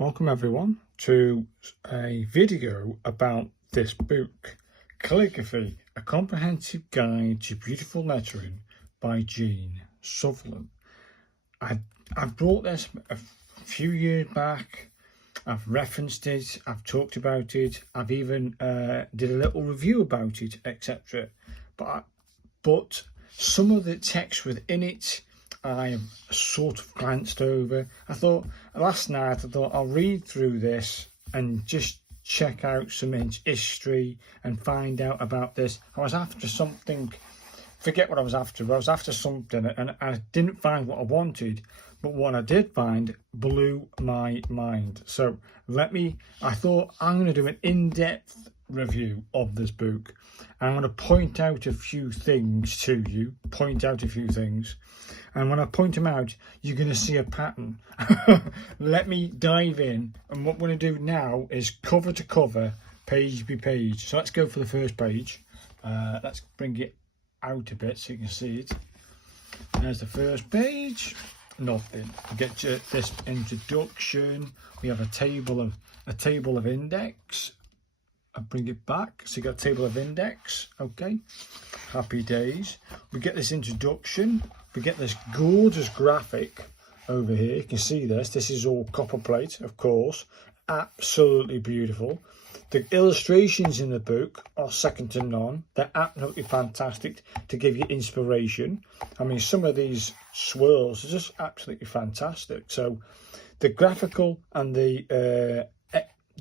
Welcome everyone to a video about this book, Calligraphy, a comprehensive guide to beautiful lettering by Sullivan. I've brought this a few years back. I've referenced it, I've talked about it, I've even did a little review about it, etc. But some of the text within it I sort of glanced over. Last night I thought I'll read through this and just check out some history and find out about this. I was after something, forget what I was after, but I was after something and I didn't find what I wanted, but what I did find blew my mind. So I thought I'm going to do an in-depth review of this book. I'm going to point out a few things to you, and when I point them out, you're going to see a pattern. Let me dive in, and what we're going to do now is cover to cover, page by page. So let's go for the first page. Let's bring it out a bit so you can see it. There's the first page. Nothing. We get this introduction. We have a table of index. I'll bring it back. So you got a table of index. Okay. Happy days. We get this introduction. We get this gorgeous graphic over here. You can see this. This is all copper plate, of course. Absolutely beautiful. The illustrations in the book are second to none. They're absolutely fantastic to give you inspiration. I mean, some of these swirls are just absolutely fantastic. So the graphical and the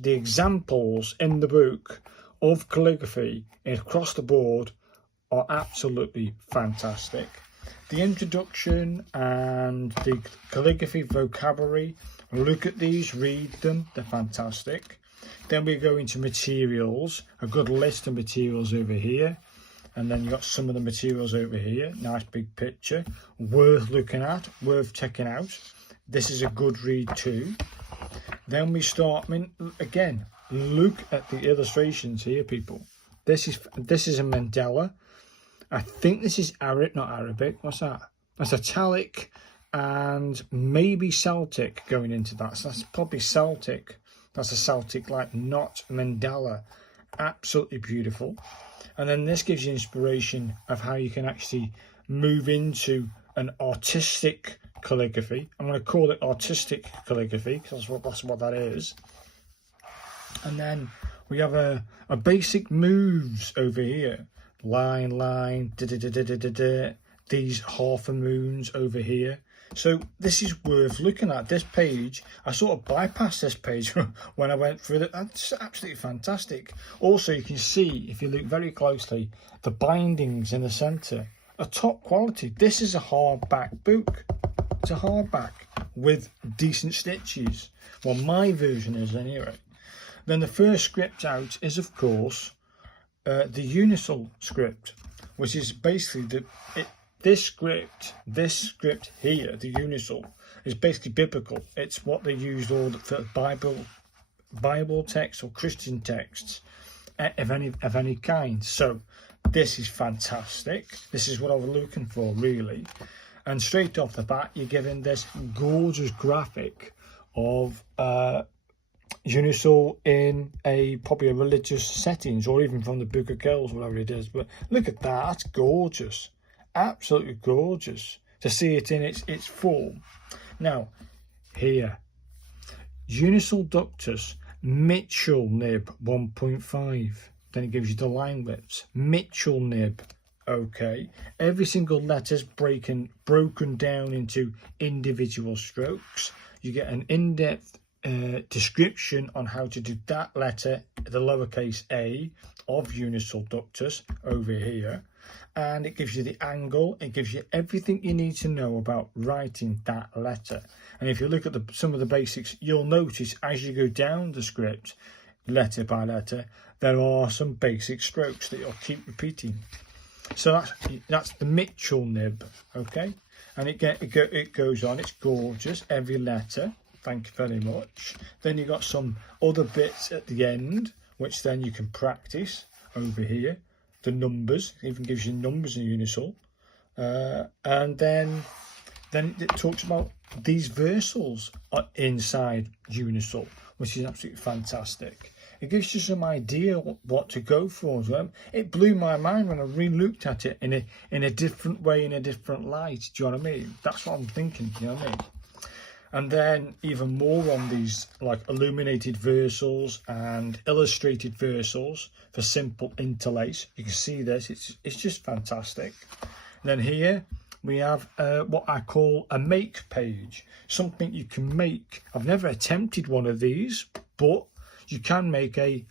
examples in the book of calligraphy across the board are absolutely fantastic. The introduction and the calligraphy vocabulary, look at these, read them, they're fantastic. Then we go into materials, a good list of materials over here, and then you got some of the materials over here. Nice big picture, worth looking at, worth checking out. This is a good read too. Then we start, again, look at the illustrations here, people. This is a mandala. I think this is not Arabic. What's that? That's Italic and maybe Celtic going into that. So that's probably Celtic. That's a Celtic, not mandala. Absolutely beautiful. And then this gives you inspiration of how you can actually move into an artistic calligraphy. I'm going to call it artistic calligraphy because that's what that is. And then we have a basic moves over here. Line, these half a moons over here. So this is worth looking at. This page, I sort of bypassed this page when I went through it. That's absolutely fantastic. Also, you can see, if you look very closely, the bindings in the centre are top quality. This is a hardback book. It's a hardback with decent stitches. Well, my version is anyway. Then the first script out is, of course, the Unisol script, which is basically this script here, the Unisol, is basically biblical. It's what they used all for Bible texts or Christian texts of any kind. So this is fantastic. This is what I was looking for, really. And straight off the bat, you're given this gorgeous graphic of Unisol in probably a religious settings, or even from the Book of Kells, whatever it is. But look at that, that's gorgeous, absolutely gorgeous to see it in its form. Now here, Unisol Ductus Mitchell Nib 1.5. Then it gives you the line widths. Mitchell Nib. Okay, every single letter's broken down into individual strokes. You get an in-depth description on how to do that letter, the lowercase a of Unisol Ductus over here, and it gives you the angle. It gives you everything you need to know about writing that letter. And if you look at some of the basics, you'll notice as you go down the script, letter by letter, there are some basic strokes that you'll keep repeating. So that's the Mitchell Nib, okay? And it goes on. It's gorgeous, every letter. Thank you very much. Then you got some other bits at the end, which then you can practice over here. The numbers, it even gives you numbers in Unisol. And then Then it talks about these versals inside Unisul, which is absolutely fantastic. It gives you some idea what to go for as well. It blew my mind when I re-looked at it in a different way, in a different light. Do you know what I mean? That's what I'm thinking. Do you know what I mean? And then even more on these like illuminated versals and illustrated versals for simple interlace. You can see this. It's just fantastic. And then here we have what I call a make page, something you can make. I've never attempted one of these, but you can make an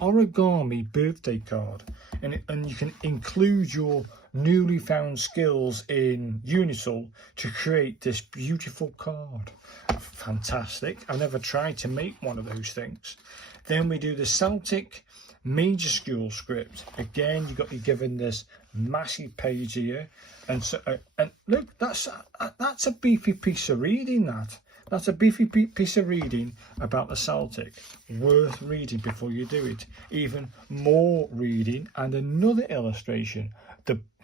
origami birthday card, and you can include your newly found skills in Unisul to create this beautiful card. Fantastic. I've never tried to make one of those things. Then we do the Celtic major school script. Again, you're given this massive page here, and so and look, that's a beefy piece of reading. That's a beefy piece of reading about the Celtic. Worth reading before you do it. Even more reading and another illustration.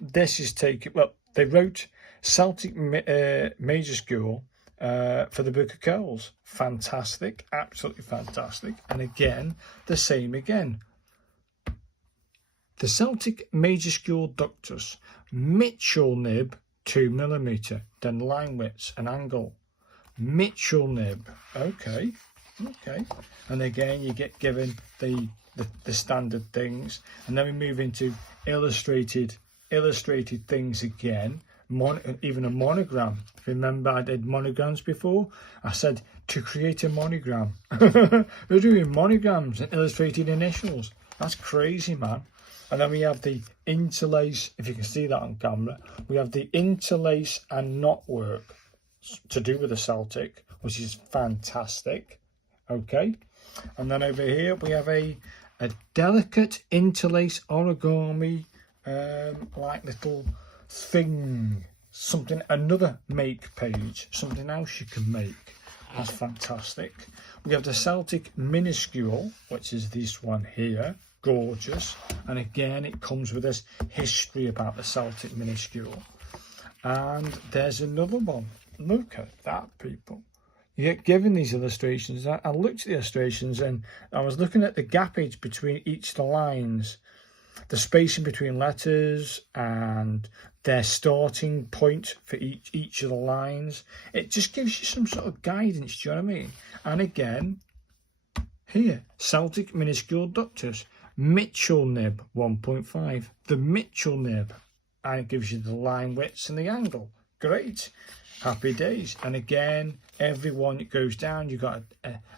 This is taken. Well, they wrote Celtic major school for the Book of Kells. Fantastic, absolutely fantastic. And again, the same again. The Celtic major school ductus, Mitchell Nib 2mm, then line widths and angle. Mitchell Nib, okay, and again you get given the standard things, and then we move into illustrated things again. Even a monogram. Remember, I did monograms before. I said to create a monogram. We're doing monograms and illustrated initials. That's crazy, man. And then we have the interlace, if you can see that on camera. We have the interlace and knot work to do with the Celtic, which is fantastic. Okay. And then over here we have a delicate interlace origami, like little thing, something, another make page, something else you can make. That's fantastic. We have the Celtic minuscule, which is this one here. Gorgeous. And again, it comes with this history about the Celtic minuscule. And there's another one. Look at that, people. You get given these illustrations. I looked at the illustrations and I was looking at the gappage between each of the lines, the spacing between letters and their starting point for each of the lines. It just gives you some sort of guidance, do you know what I mean? And again, here, Celtic minuscule ductus, Mitchell Nib 1.5, the Mitchell Nib, and it gives you the line widths and the angle. Great. Happy days. And again, everyone it goes down, you've got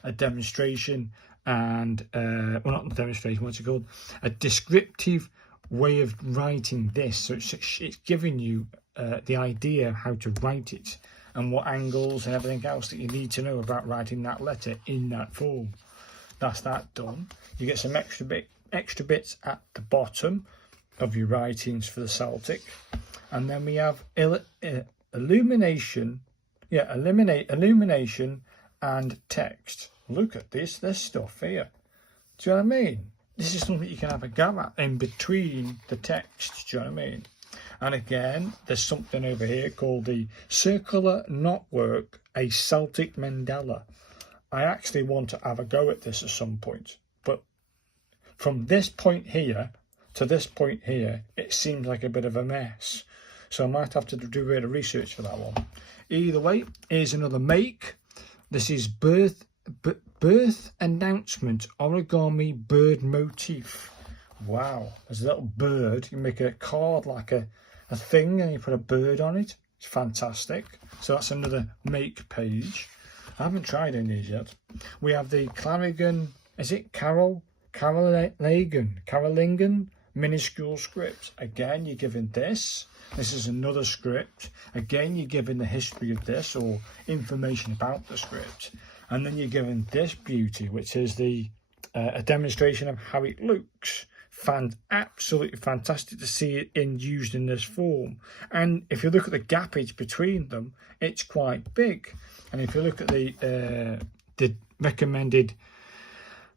a demonstration and well, not a demonstration, what's it called, a descriptive way of writing this. So it's giving you the idea of how to write it and what angles and everything else that you need to know about writing that letter in that form. That's that done. You get some extra bits at the bottom of your writings for the Celtic. And then we have illumination and text. Look at this stuff here. Do you know what I mean? This is something you can have a go at in between the text. Do you know what I mean? And again, there's something over here called the circular knotwork, a Celtic mandala. I actually want to have a go at this at some point, but from this point here to this point here, it seems like a bit of a mess. So I might have to do a bit of research for that one. Either way, here's another make. This is birth announcement origami bird motif. Wow, there's a little bird. You make a card like a thing and you put a bird on it. It's fantastic. So that's another make page. I haven't tried any of these yet. We have the Clarigan, is it Carolingan minuscule script. Again, you're given this. This is another script. Again, you're given the history of this or information about the script. And then you're given this beauty, which is the a demonstration of how it looks. Absolutely fantastic to see it used in this form. And if you look at the gappage between them, it's quite big. And if you look at the recommended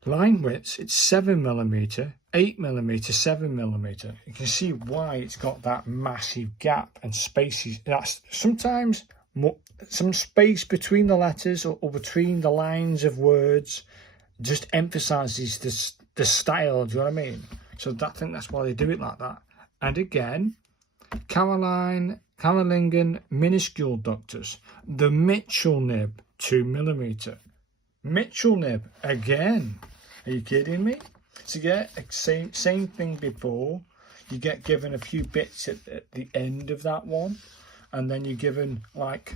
line widths, it's 7mm, 8mm, 7mm. You can see why it's got that massive gap and spaces. That's sometimes some space between the letters or between the lines of words, just emphasizes the style. Do you know what I mean? So I think that's why they do it like that. And again, Calligraphy minuscule ductus, the Mitchell Nib 2mm. Mitchell Nib again. Are you kidding me? So yeah, same thing before. You get given a few bits at the end of that one, and then you're given like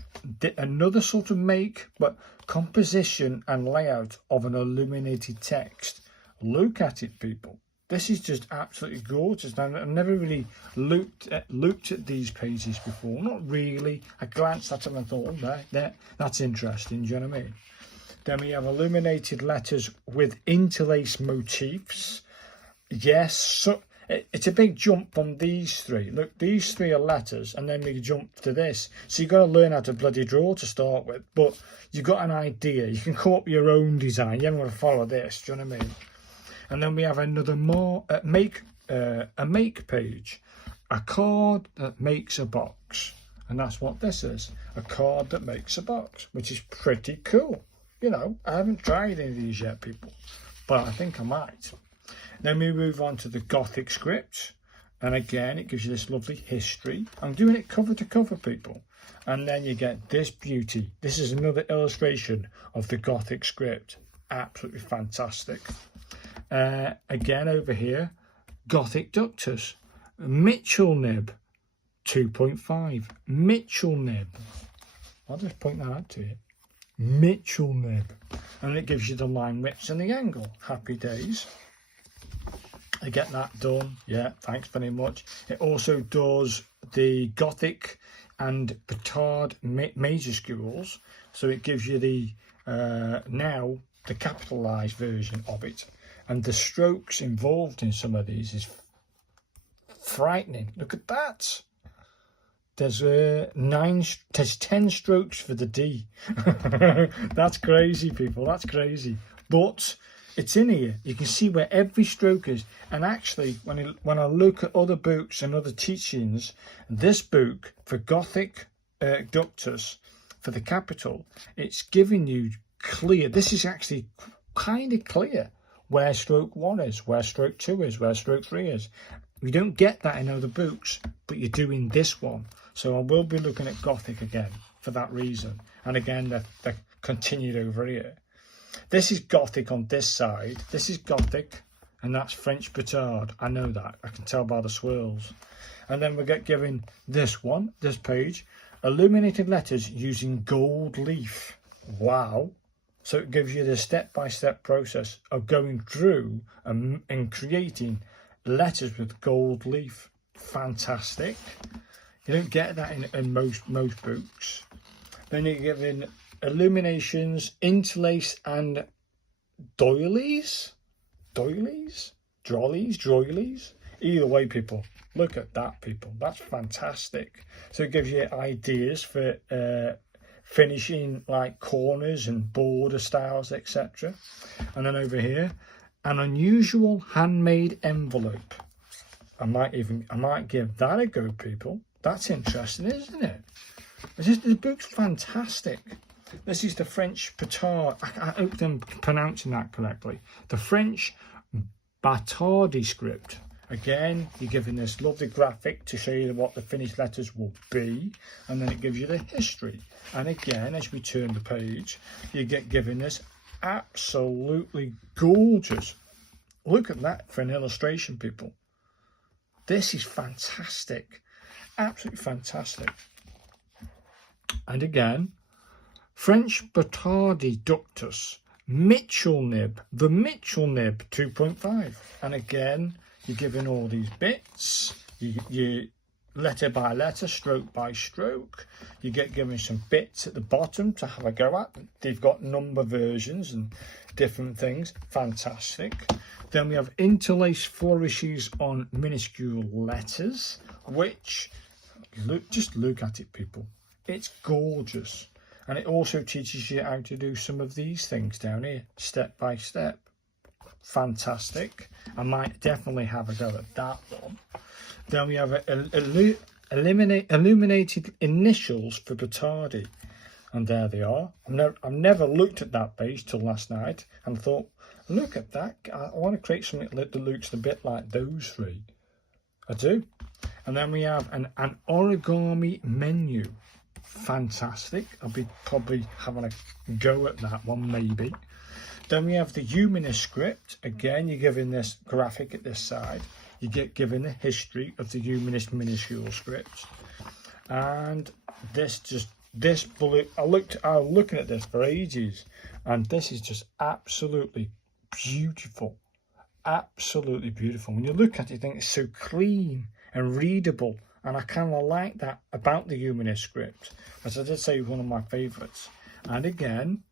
another sort of make, but composition and layout of an illuminated text. Look at it, people. This is just absolutely gorgeous. I've never really looked at these pages before. Not really. I glanced at them and thought, oh, that's interesting. Do you know what I mean? Then we have illuminated letters with interlaced motifs. Yes, so it's a big jump from these three. Look, these three are letters, and then we jump to this. So you've got to learn how to bloody draw to start with. But you've got an idea. You can come up with your own design. You haven't got to follow this. Do you know what I mean? And then we have another make page. A card that makes a box. And that's what this is. A card that makes a box, which is pretty cool. You know, I haven't tried any of these yet, people, but I think I might. Then we move on to the Gothic script. And again, it gives you this lovely history. I'm doing it cover to cover, people. And then you get this beauty. This is another illustration of the Gothic script. Absolutely fantastic. Again, over here, Gothic ductus. Mitchell Nib 2.5. Mitchell Nib. I'll just point that out to you. Mitchell Nib. And it gives you the line widths and the angle. Happy days. I get that done. Yeah, thanks very much. It also does the Gothic and Petard majuscules. So it gives you the now the capitalized version of it. And the strokes involved in some of these is frightening. Look at that. There's 10 strokes for the D. That's crazy, people. That's crazy. But it's in here. You can see where every stroke is. And actually, when I look at other books and other teachings, this book for Gothic ductus for the capital, it's giving you clear. This is actually kind of clear where stroke 1 is, where stroke 2 is, where stroke 3 is. You don't get that in other books, but you do in this one. So I will be looking at Gothic again for that reason. And again, they're continued over here. This is Gothic on this side. This is Gothic, and that's French Petard. I know that. I can tell by the swirls. And then we get given this one, this page, illuminated letters using gold leaf. Wow. So it gives you the step-by-step process of going through and creating letters with gold leaf. Fantastic. You don't get that in most books. Then you're given illuminations, interlace and doilies. Drollies. Either way, people, look at that, people. That's fantastic. So it gives you ideas for finishing like corners and border styles, etc. And then over here, an unusual handmade envelope. I might give that a go, people. That's interesting, isn't it? The book's fantastic. This is the French Petard. I hope I'm pronouncing that correctly. The French Batardi script. Again, you're given this lovely graphic to show you what the finished letters will be, and then it gives you the history. And again, as we turn the page, you get given this absolutely gorgeous. Look at that for an illustration, people. This is fantastic. Absolutely fantastic. And again, French Batardi ductus, Mitchell Nib, the Mitchell Nib 2.5. And again, you're given all these bits. You letter by letter, stroke by stroke. You get given some bits at the bottom to have a go at. They've got number versions and different things. Fantastic. Then we have interlaced flourishes on minuscule letters, which, just look at it, people. It's gorgeous. And it also teaches you how to do some of these things down here, step by step. Fantastic. I might definitely have a go at that one. Then we have illuminated initials for Batardi. And there they are. I've never looked at that page till last night and thought, look at that. I want to create something that looks a bit like those three. I do. And then we have an origami menu. Fantastic. I'll be probably having a go at that one, maybe. Then we have the humanist script. Again, you're given this graphic at this side. You get given the history of the humanist minuscule script. And this blue, I was looking at this for ages, and this is just absolutely beautiful. Absolutely beautiful. When you look at it, you think it's so clean and readable, and I kind of like that about the humanist script. As I did say, one of my favourites. And again,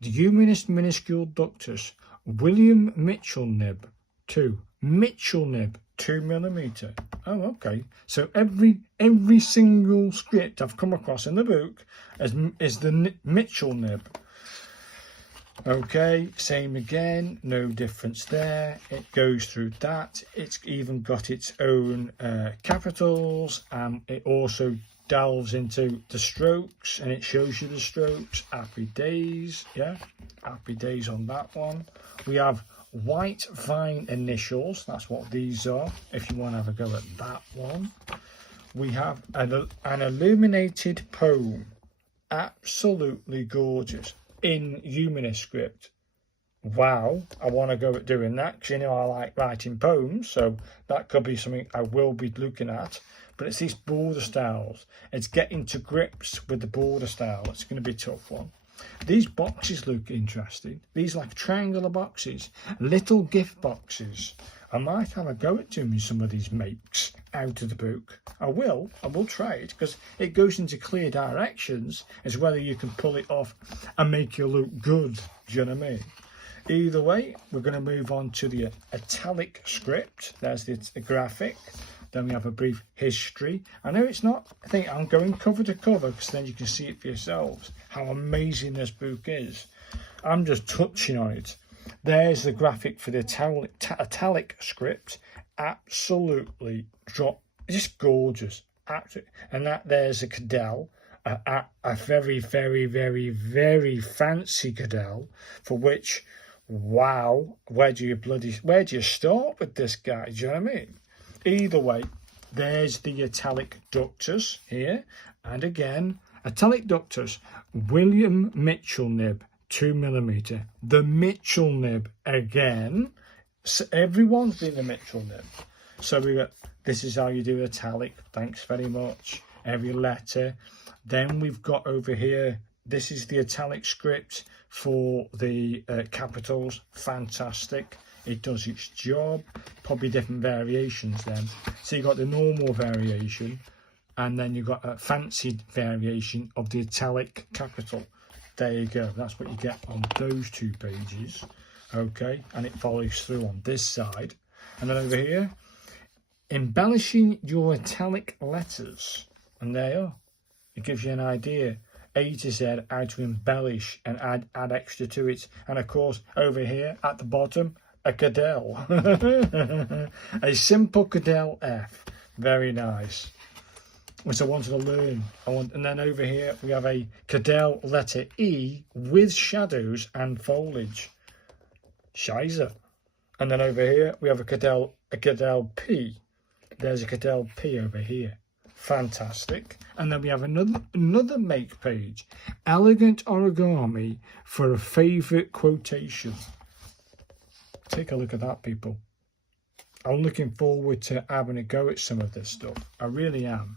the humanist minuscule ductus, William Mitchell Nib 2. Mitchell Nib 2mm. Oh, okay. So every single script I've come across in the book is the Mitchell Nib. Okay, same again, no difference there. It goes through that. It's even got its own capitals, and it also delves into the strokes, and it shows you the strokes. Happy days, yeah, happy days on that one. We have white vine initials, that's what these are, if you want to have a go at that one. We have an illuminated poem, absolutely gorgeous, in humanist script. Wow, I want to go at doing that, because you know I like writing poems, so that could be something I will be looking at. But it's these border styles. It's getting to grips with the border style. It's going to be a tough one. These boxes look interesting. These like triangular boxes, little gift boxes. I might have a go at doing some of these makes out of the book. I will try it, because it goes into clear directions as whether you can pull it off and make you look good. Do you know what I mean? Either way, we're going to move on to the italic script. There's the graphic. Then we have a brief history. I know it's not, I think I'm going cover to cover, because then you can see it for yourselves, how amazing this book is. I'm just touching on it. There's the graphic for the italic script. Absolutely just gorgeous. Absolutely. And there's a Cadell, a very, very, very, very fancy Cadell, for which, wow, where do you start with this guy? Do you know what I mean? Either way, there's the italic ductus here. And again, italic ductus, William Mitchell Nib, 2mm. The Mitchell Nib again. So everyone's been the Mitchell Nib. So this is how you do italic. Thanks very much. Every letter. Then we've got over here, this is the italic script for the capitals. Fantastic. It does its job. Probably different variations then. So you've got the normal variation, and then you've got a fancied variation of the italic capital. There you go. That's what you get on those two pages. Okay, and it follows through on this side. And then over here, embellishing your italic letters. And there you are. It gives you an idea, A to Z, how to embellish and add extra to it. And of course, over here at the bottom, a Cadell. A simple Cadell F. Very nice. Which I wanted to learn. And then over here we have a Cadell letter E with shadows and foliage. Shizer. And then over here we have a Cadell P. There's a Cadell P over here. Fantastic. And then we have another make page. Elegant origami for a favourite quotation. Take a look at that, people. I'm looking forward to having a go at some of this stuff. I really am.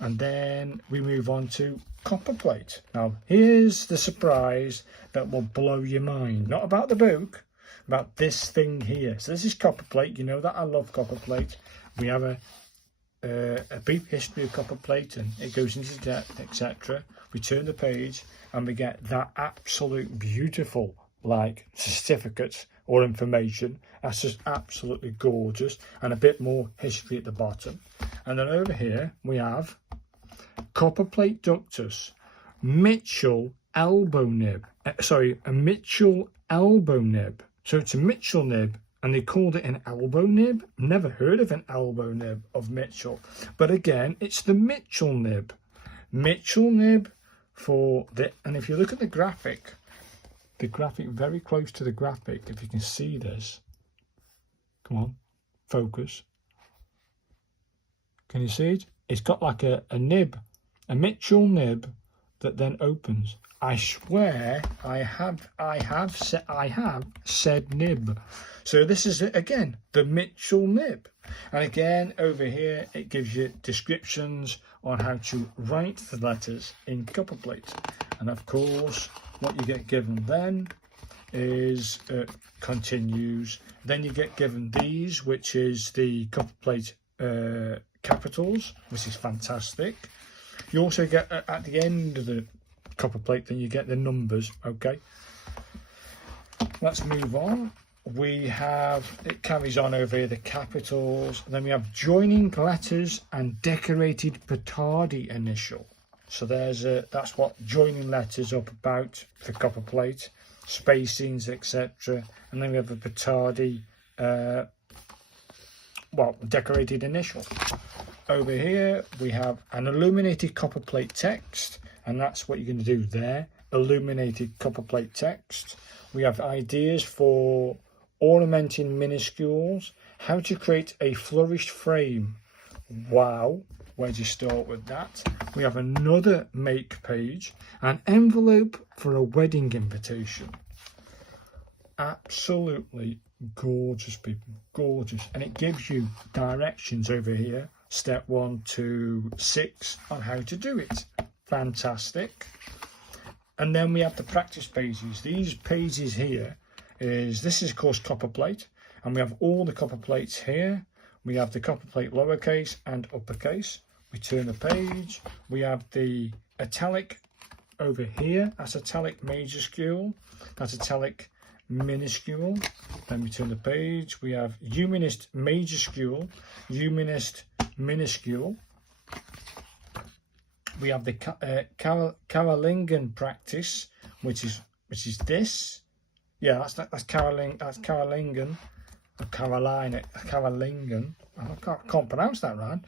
And then we move on to copperplate. Now, here's the surprise that will blow your mind. Not about the book, about this thing here. So this is copperplate. You know that I love copperplate. We have a brief history of copperplate, and it goes into depth, etc. We turn the page, and we get that absolute beautiful like certificates or information. That's just absolutely gorgeous, and a bit more history at the bottom. And then over here we have copperplate ductus, Mitchell elbow nib. A Mitchell elbow nib. So it's a Mitchell nib and they called it an elbow nib. Never heard of an elbow nib of Mitchell, but again, it's the Mitchell nib. Mitchell nib for the, and if you look at the graphic very close to the graphic, if you can see this, come on, focus. Can you see it? It's got like a nib, a Mitchell nib that then opens. I swear I have said nib. So this is again the Mitchell nib. And again over here it gives you descriptions on how to write the letters in copper plate. And of course what you get given then is continues. Then you get given these, which is the copper plate capitals, which is fantastic. You also get at the end of the copper plate, then you get the numbers. Okay, let's move on. We have, it carries on over here, the capitals. Then we have joining letters and decorated petardi initial. So there's that's what joining letters up about for copper plate, spacings, etc. And then we have a petardi, decorated initial. Over here we have an illuminated copper plate text, and that's what you're going to do there, illuminated copper plate text. We have ideas for ornamenting minuscules, how to create a flourished frame. Wow, where do you start with that? We have another make page, an envelope for a wedding invitation. Absolutely gorgeous, people, gorgeous. And it gives you directions over here, step 1 to 6, on how to do it. Fantastic. And then we have the practice pages. These pages here this is of course copper plate, and we have all the copper plates here. We have the copper plate lowercase and uppercase. We turn the page, we have the italic over here, that's italic majuscule, that's italic minuscule. Then we turn the page, we have humanist majuscule, humanist minuscule. We have the Carolingian practice, which is this. Yeah, that's Carolingian, or Carolingian. I can't pronounce that right.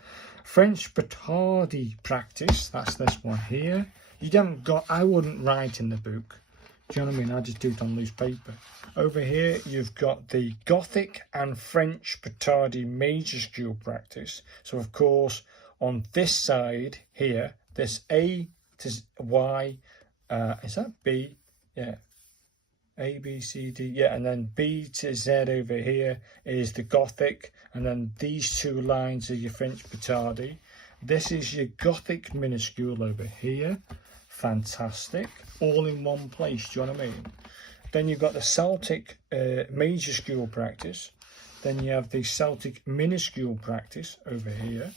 French petardi practice. That's this one here. You haven't got. I wouldn't write in the book. Do you know what I mean? I just do it on loose paper. Over here, you've got the Gothic and French petardi majuscule practice. So of course, on this side here, this A to Y, is that B? Yeah. A, B, C, D, yeah, and then B to Z over here is the Gothic, and then these two lines are your French petardi. This is your Gothic minuscule over here. Fantastic. All in one place, do you know what I mean? Then you've got the Celtic majuscule practice. Then you have the Celtic minuscule practice over here,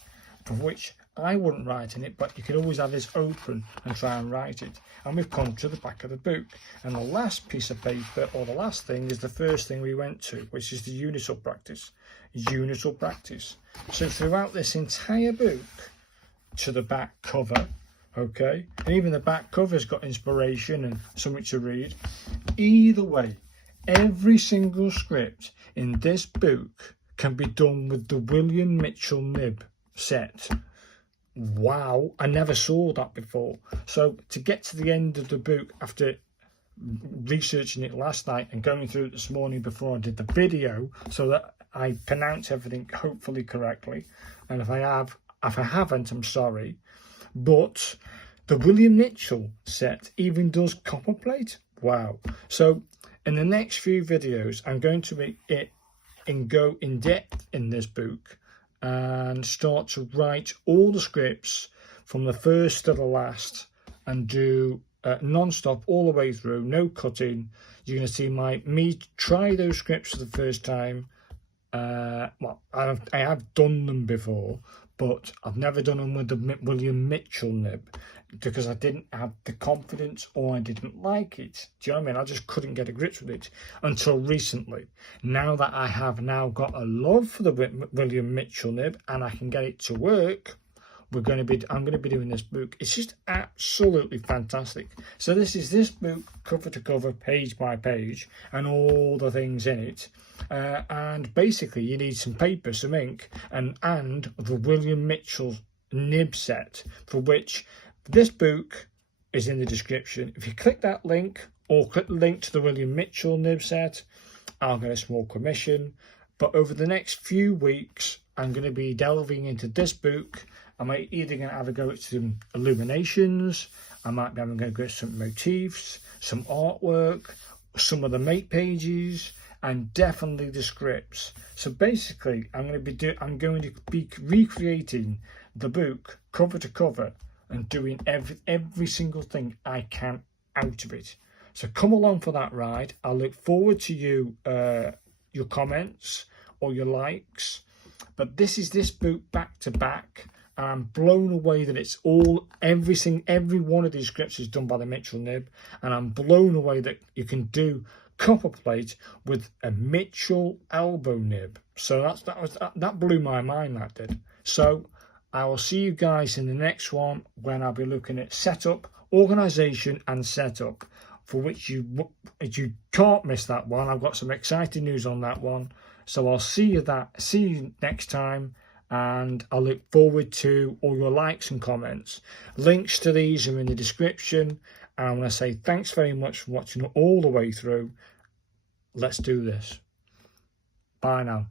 for which I wouldn't write in it, but you can always have this open and try and write it. And we've come to the back of the book. And the last piece of paper, or the last thing, is the first thing we went to, which is the unital practice. Unital practice. So throughout this entire book, to the back cover, okay, and even the back cover's got inspiration and something to read. Either way, every single script in this book can be done with the William Mitchell Nib Set. Wow, I never saw that before. So to get to the end of the book after researching it last night and going through it this morning before I did the video, so that I pronounce everything hopefully correctly, and if I haven't, I'm sorry, but the William Mitchell set even does copper plate. Wow. So in the next few videos, I'm going to make it and go in depth in this book and start to write all the scripts from the first to the last and do non-stop all the way through, no cutting. You're going to see me try those scripts for the first time. Well, I have done them before, but I've never done them with the William Mitchell nib because I didn't have the confidence or I didn't like it. Do you know what I mean? I just couldn't get a grip with it until recently. Now that I have now got a love for the William Mitchell nib and I can get it to work, I'm going to be doing this book. It's just absolutely fantastic. So this is this book cover to cover, page by page, and all the things in it. And basically you need some paper, some ink, and the William Mitchell Nib Set, for which this book is in the description. If you click that link, or click the link to the William Mitchell Nib Set, I'll get a small commission. But over the next few weeks, I'm going to be delving into this book. I might either going to have a go at some illuminations, I might be having a go at some motifs, some artwork, some of the mate pages, and definitely the scripts. So basically, I'm going to be recreating the book cover to cover and doing every single thing I can out of it. So come along for that ride. I look forward to your comments or your likes. But this is this book back to back, and I'm blown away that it's every one of these scripts is done by the Mitchell Nib, and I'm blown away that you can do copper plate with a Mitchell elbow nib. So that blew my mind, that did. So I will see you guys in the next one, when I'll be looking at setup, organization, and setup, for which you can't miss that one. I've got some exciting news on that one. So I'll see you next time, and I look forward to all your likes and comments. Links to these are in the description. And I want to say thanks very much for watching all the way through. Let's do this. Bye now.